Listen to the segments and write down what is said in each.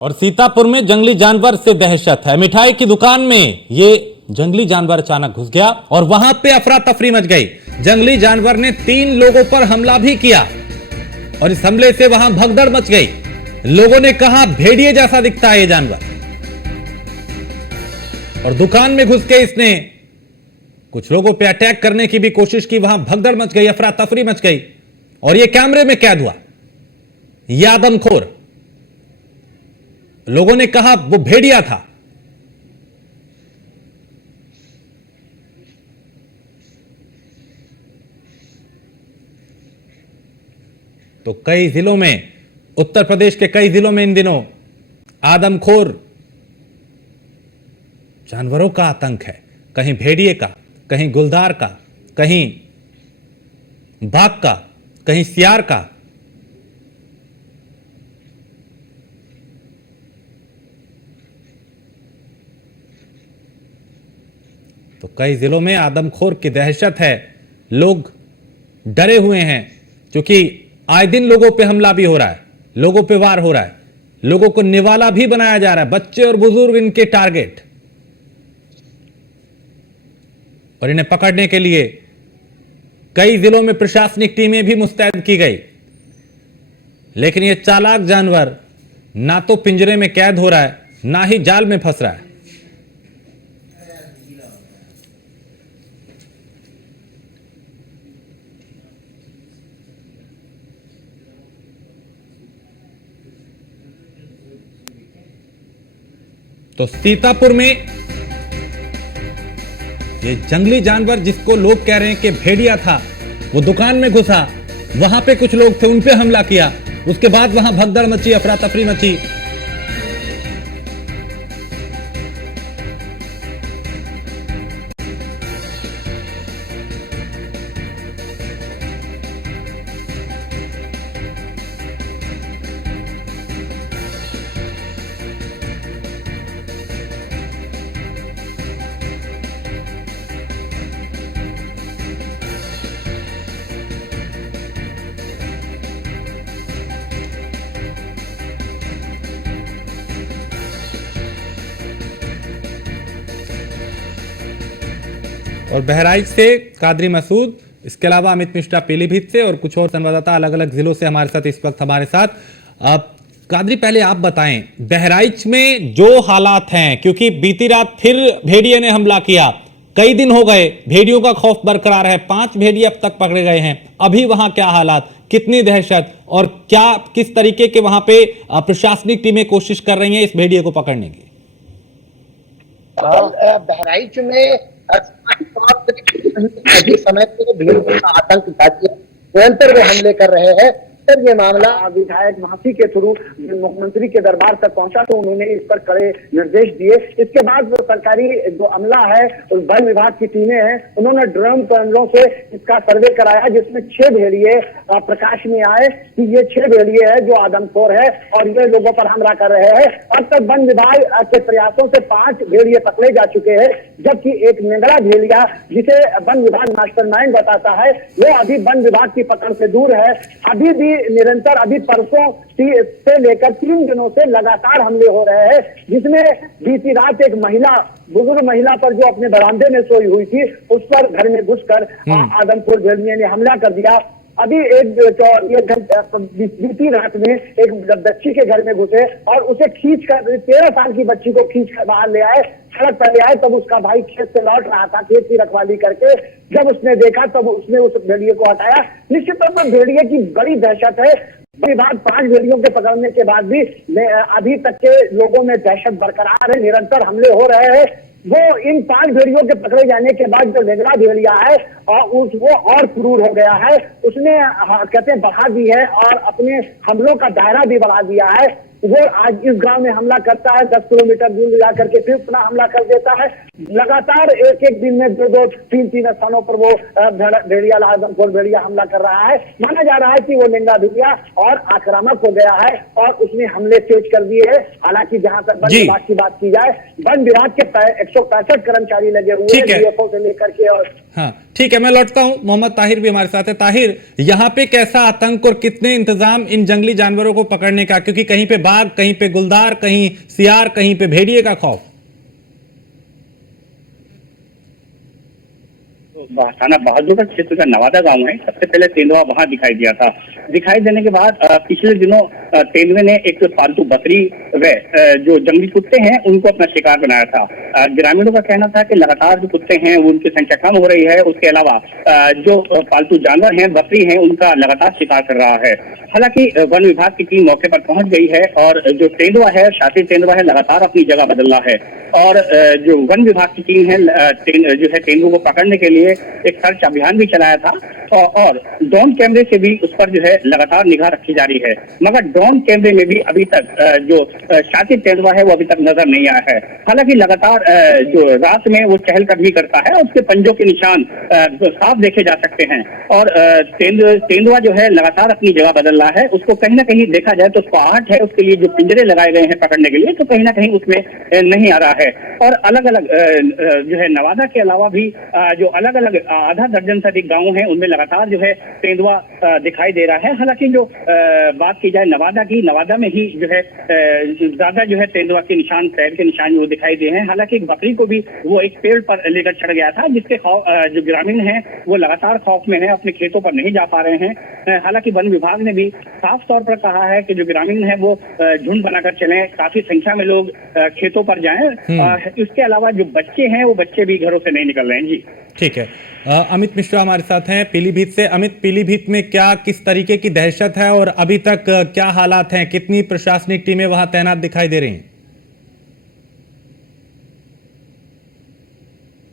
और सीतापुर में जंगली जानवर से दहशत है। मिठाई की दुकान में ये जंगली जानवर अचानक घुस गया और वहां पे अफरा तफरी मच गई। जंगली जानवर ने 3 लोगों पर हमला भी किया और इस हमले से वहां भगदड़ मच गई। लोगों ने कहा भेड़िए जैसा दिखता है ये जानवर, और दुकान में घुस के इसने कुछ लोगों पे अटैक करने की भी कोशिश की। वहां भगदड़ मच गई, अफरा तफरी मच गई और यह कैमरे में कैद हुआ। यह आदमखोर, लोगों ने कहा वो भेड़िया था। तो कई जिलों में, उत्तर प्रदेश के कई जिलों में इन दिनों आदमखोर जानवरों का आतंक है। कहीं भेड़िए का, कहीं गुलदार का, कहीं बाघ का, कहीं सियार का। तो कई जिलों में आदमखोर की दहशत है। लोग डरे हुए हैं क्योंकि आए दिन लोगों पे हमला भी हो रहा है, लोगों पे वार हो रहा है, लोगों को निवाला भी बनाया जा रहा है। बच्चे और बुजुर्ग इनके टारगेट, और इन्हें पकड़ने के लिए कई जिलों में प्रशासनिक टीमें भी मुस्तैद की गई। लेकिन यह चालाक जानवर ना तो पिंजरे में कैद हो रहा है, ना ही जाल में फंस रहा है। तो सीतापुर में ये जंगली जानवर, जिसको लोग कह रहे हैं कि भेड़िया था, वो दुकान में घुसा। वहां पे कुछ लोग थे, उन पे हमला किया। उसके बाद वहां भगदड़ मची, अफरा तफरी मची। और बहराइच से कादरी मसूद, इसके अलावा अमित मिश्रा पीलीभीत से और कुछ और संवाददाता अलग अलग जिलों से हमारे साथ इस वक्त हमारे साथ। कादरी, पहले आप बताएं बहराइच में जो हालात हैं, क्योंकि बीती रात फिर भेड़िए ने हमला किया। कई दिन हो गए, भेड़ियों का खौफ बरकरार है। 5 भेड़िए अब तक पकड़े गए हैं। अभी वहां क्या हालात, कितनी दहशत, और क्या किस तरीके के वहां पे प्रशासनिक टीमें कोशिश कर रही हैं इस भेड़िए को पकड़ने की? बहराइच में अभी समय से भीड़ का आतंक जारी है, निरंतर वो हमले कर रहे हैं। सर, ये मामला विधायक माफी के थ्रू मुख्यमंत्री के दरबार तक पहुंचा तो उन्होंने इस पर कड़े निर्देश दिए। इसके बाद जो सरकारी जो अमला है, वन विभाग की टीमें हैं, उन्होंने ड्रोन कैमरों से इसका सर्वे कराया, जिसमें 6 भेड़िए प्रकाश में आए कि ये 6 भेड़िए है जो आदमखोर है और ये लोगों पर हमला कर रहे हैं। अब तक वन विभाग के प्रयासों से 5 भेड़िए पकड़े जा चुके हैं, जबकि एक नेंगड़ा भेड़िया, जिसे वन विभाग मास्टरमाइंड बताता है, वो अभी वन विभाग की पकड़ से दूर है। अभी भी निरंतर, अभी परसों से लेकर 3 दिनों से लगातार हमले हो रहे हैं, जिसमें बीती रात एक महिला, बुजुर्ग महिला पर जो अपने बरामदे में सोई हुई थी, उस पर घर में घुसकर आदमखोर भेड़िए ने हमला कर दिया। अभी बीती रात में एक बच्ची के घर में घुसे और उसे खींच कर, 13 साल की बच्ची को खींच कर बाहर ले आए, सड़क पर ले आए। तब उसका भाई खेत से लौट रहा था, खेत की रखवाली करके। जब उसने देखा तब उसने उस भेड़िए को हटाया। निश्चित तौर पर भेड़िए की बड़ी दहशत है। विभाग 5 भेड़ियों के पकड़ने के बाद भी अभी तक के लोगों में दहशत बरकरार है, निरंतर हमले हो रहे हैं। वो इन 5 भेड़ियों के पकड़े जाने के बाद जो नेगड़ा भेड़िया है और वो और क्रूर हो गया है, उसने कहते हैं बढ़ा दी है और अपने हमलों का दायरा भी बढ़ा दिया है। वो आज इस गांव में हमला करता है, 10 किलोमीटर दूर जा करके फिर अपना हमला कर देता है। लगातार एक दिन में 2-2, 3-3 स्थानों पर वो भेड़िया, आदमखोर भेड़िया हमला कर रहा है। माना जा रहा है कि वो नेंगा भेड़िया और आक्रामक हो गया है और उसने हमले तेज कर दिए हैं। हालांकि जहां तक वन विभाग की बात की जाए, वन विभाग के 165 कर्मचारी लगे हुए हैं, डीएफओ से लेकर के। और हाँ, ठीक है, मैं लौटता हूं। मोहम्मद ताहिर भी हमारे साथ है। ताहिर, यहाँ पे कैसा आतंक और कितने इंतजाम इन जंगली जानवरों को पकड़ने का, क्योंकि कहीं पे बाघ, कहीं पे गुलदार, कहीं सियार, कहीं पे भेड़िए का खौफ। थाना बहादुरगढ़ क्षेत्र का नवादा गांव है। सबसे पहले तेंदुआ वहां दिखाई दिया था। दिखाई देने के बाद पिछले दिनों तेंदुए ने एक पालतू बकरी व जो जंगली कुत्ते हैं उनको अपना शिकार बनाया था। ग्रामीणों का कहना था कि लगातार जो कुत्ते हैं उनकी संख्या कम हो रही है। उसके अलावा जो पालतू जानवर हैं, बकरी हैं, उनका लगातार शिकार कर रहा है। हालांकि वन विभाग की टीम मौके पर पहुंच गई है और जो तेंदुआ है, शातिर तेंदुआ है, लगातार अपनी जगह बदल रहा है। और जो वन विभाग की टीम है जो है तेंदुए को पकड़ने के लिए एक सर्च अभियान भी चलाया था और ड्रोन कैमरे से भी उस पर जो है लगातार निगाह रखी जा रही है। मगर ड्रोन कैमरे में भी अभी तक जो शातिर तेंदुआ है वो अभी तक नजर नहीं आया है। हालांकि लगातार जो रात में वो चहलकदमी करता है, उसके पंजों के निशान साफ देखे जा सकते हैं। और तेंदुआ जो है लगातार अपनी जगह बदल रहा है। उसको कहीं ना कहीं देखा जाए तो आहट है, उसके लिए जो पिंजरे लगाए गए हैं पकड़ने के लिए, तो कहीं ना कहीं उसमें नहीं आ रहा है। और अलग अलग जो है नवादा के अलावा भी जो अलग अलग आधा दर्जन से अधिक गांव हैं उनमें लगातार जो है तेंदुआ दिखाई दे रहा है। हालांकि जो बात की जाए नवादा की, नवादा में ही जो है ज्यादा जो है तेंदुआ के निशान, पैर के निशान वो दिखाई दे हैं। हालांकि एक बकरी को भी वो एक पेड़ पर लेकर चढ़ गया था, जिसके जो ग्रामीण हैं वो लगातार खौफ में है, अपने खेतों पर नहीं जा पा रहे हैं। हालांकि वन विभाग ने भी साफ तौर पर कहा है कि जो ग्रामीण है वो झुंड बनाकर चलें, काफी संख्या में लोग खेतों पर जाएं। इसके अलावा जो बच्चे हैं वो बच्चे भी घरों से नहीं निकल रहे हैं। जी ठीक है। अमित मिश्रा हमारे साथ हैं पीलीभीत से। अमित, पीलीभीत में क्या किस तरीके की दहशत है और अभी तक क्या हालात हैं? कितनी प्रशासनिक टीमें वहां तैनात दिखाई दे रही हैं?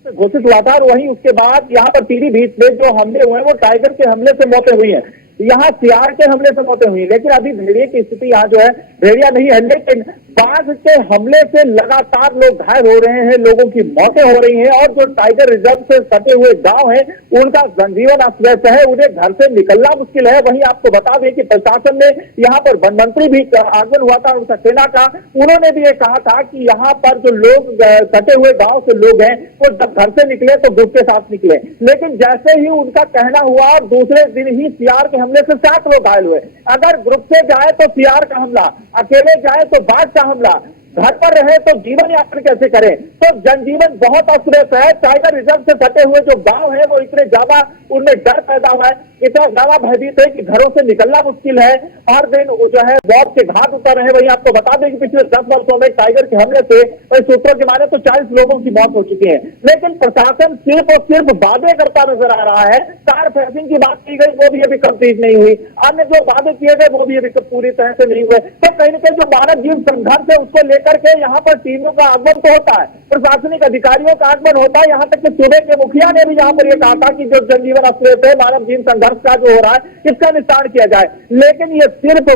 घोषित हुआ था और वहीं उसके बाद यहाँ पर पीलीभीत में जो हमले हुए हैं वो टाइगर के हमले से मौतें हुई हैं, यहाँ सियार के हमले से मौतें हुई। लेकिन अभी भेड़िए की स्थिति यहाँ जो है, भेड़िया नहीं है, लेकिन बाघ के हमले से लगातार लोग घायल हो रहे हैं, लोगों की मौतें हो रही हैं। और जो टाइगर रिजर्व से सटे हुए गांव हैं उनका जनजीवन अस्त व्यस्त है, उन्हें घर से निकलना मुश्किल है। वहीं आपको बता दें कि प्रशासन ने यहाँ पर वन मंत्री भी आगमन हुआ था उनका सेना का, उन्होंने भी ये कहा था कि यहाँ पर जो लोग सटे हुए गाँव से लोग हैं वो जब घर से निकले तो ग्रुप के साथ निकले। लेकिन जैसे ही उनका कहना हुआ और दूसरे दिन ही सियार के हमले से 7 लोग घायल हुए। अगर ग्रुप से जाए तो सियार का हमला, अकेले जाए तो बाघ का हमला, घर पर रहे तो जीवन यापन कैसे करें? तो जनजीवन बहुत अस्त व्यस्त है। टाइगर रिजर्व से सटे हुए जो गांव है वो इतने ज्यादा उनमें डर पैदा हुआ है, इतना ज्यादा भयभीत है कि घरों से निकलना मुश्किल है। हर दिन जो है मौत के घाट उतर रहे हैं। वहीं आपको बता दें कि पिछले 10 वर्षों में टाइगर के हमले से सूत्रों के माने तो 40 लोगों की मौत हो चुकी है। लेकिन प्रशासन सिर्फ और सिर्फ वादे करता नजर आ रहा है। कार फेंसिंग की बात की गई वो भी अभी कंप्लीट नहीं हुई, अन्य जो वादे किए गए वो भी अभी पूरी तरह से नहीं हुए। तो कहीं ना कहीं जो मानव जीवन संघर्ष है उसको लेकर के यहाँ पर टीमों का आगमन तो होता है, प्रशासनिक अधिकारियों का आगमन होता है। यहाँ तक कि सूबे के मुखिया ने भी यहाँ पर यह कहा था कि जो जनजीवन अस्त व्यस्त है, मानव जीवन संघर्ष का जो हो रहा है इसका निस्तारण किया जाए। लेकिन ये सिर्फ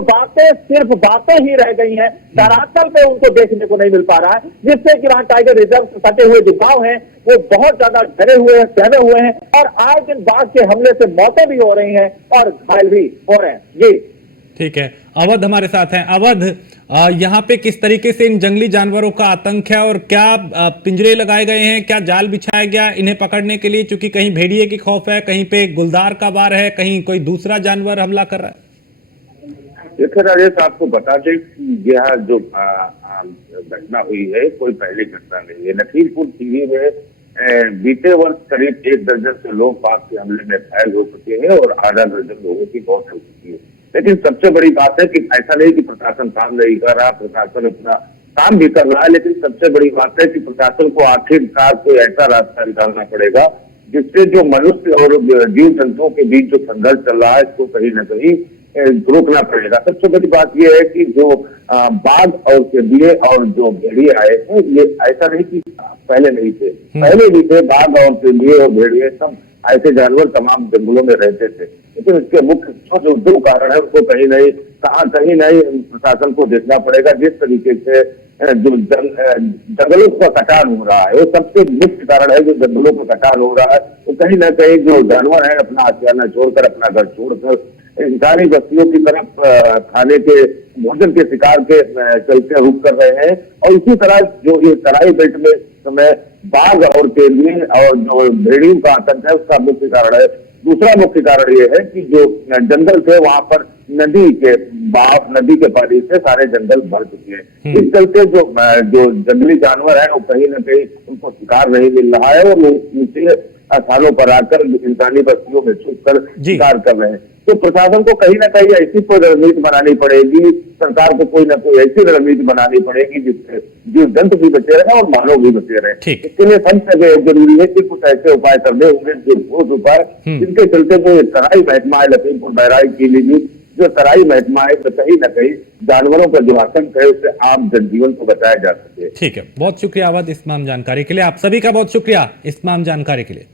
बातें ही रह गई हैं, धरातल पे उनको देखने को नहीं मिल पा रहा है, जिससे कि वहां टाइगर रिजर्व से सटे हुए जो गांव हैं वो बहुत ज्यादा डरे हुए हैं, सहमे हुए हैं और आए दिन बाघ के हमले से मौतें भी हो रही हैं और घायल भी हो रहे हैं। जी ठीक है, अवध हमारे साथ हैं। अवध, यहाँ पे किस तरीके से इन जंगली जानवरों का आतंक है और क्या पिंजरे लगाए गए हैं, क्या जाल बिछाया गया इन्हें पकड़ने के लिए? क्योंकि कहीं भेड़िए की खौफ है, कहीं पे गुलदार का वार है, कहीं कोई दूसरा जानवर हमला कर रहा है। देखिए राजेश, आपको बता दें कि यह जो घटना हुई है कोई पहली घटना नहीं है। लखीमपुर खीरी में बीते वर्ष करीब 1 दर्जन से लोग बाघ के हमले में घायल हो चुके हैं और आधा दर्जन लोगों की मौत हो चुकी है। लेकिन सबसे बड़ी बात है कि ऐसा नहीं कि प्रशासन काम नहीं कर रहा, प्रशासन अपना काम भी कर रहा है, लेकिन सबसे बड़ी बात है कि प्रशासन को आखिरकार कोई ऐसा रास्ता निकालना पड़ेगा जिससे जो मनुष्य और जीव जंतुओं के बीच जो संघर्ष चल रहा है इसको कहीं न कहीं रोकना पड़ेगा। सबसे बड़ी बात यह है कि जो बाघ और तेंदुए और जो भेड़िए आए हैं, ये ऐसा नहीं कि पहले नहीं थे, पहले भी थे। बाघ और तेंदुए और भेड़िए सब ऐसे जानवर तमाम जंगलों में रहते थे, लेकिन इसके मुख्य जो 2 कारण है उसको कहीं नहीं प्रशासन को देखना पड़ेगा। जिस तरीके से जो जंगलों का कटान हो रहा है वो सबसे मुख्य कारण है। जो जंगलों का कटान हो रहा है वो कहीं ना कहीं जो जानवर है अपना आशियाना छोड़कर, अपना घर छोड़कर इंसानी बस्तियों की तरफ खाने के भोजन के शिकार के चलते रुख कर रहे हैं। और इसी तरह जो ये तराई बेल्ट में समय बाघ और तेंदुए और जो भेड़ियों का आतंक है उसका मुख्य कारण है। दूसरा मुख्य कारण ये है कि जो जंगल थे वहां पर नदी के पानी से सारे जंगल भर चुके हैं। इस चलते जो जंगली जानवर है वो कहीं न कहीं उनको शिकार नहीं मिल रहा है और वो नीचे स्थानों पर आकर इंसानी बस्तियों में छुप कर शिकार कर रहे हैं। तो प्रशासन को कहीं ना कहीं ऐसी कोई रणनीति बनानी पड़ेगी, सरकार को कोई ना कोई ऐसी रणनीति बनानी पड़ेगी जिससे जीव जंतु भी बचे रहे और मानव भी बचे रहे। इसके लिए सब जगह जरूरी है कि कुछ ऐसे उपाय करने होंगे जो ठोस उपाय, जिनके चलते जो तराई महकमा है लखीमपुर बहराइच की लीजिए, जो तराई महकमा है कहीं न कहीं जानवरों का जो आतंक है उससे आम जनजीवन को बचाया जा सके। ठीक है, बहुत शुक्रिया अवध इस तमाम जानकारी के लिए। आप सभी का बहुत शुक्रिया इस तमाम जानकारी के लिए।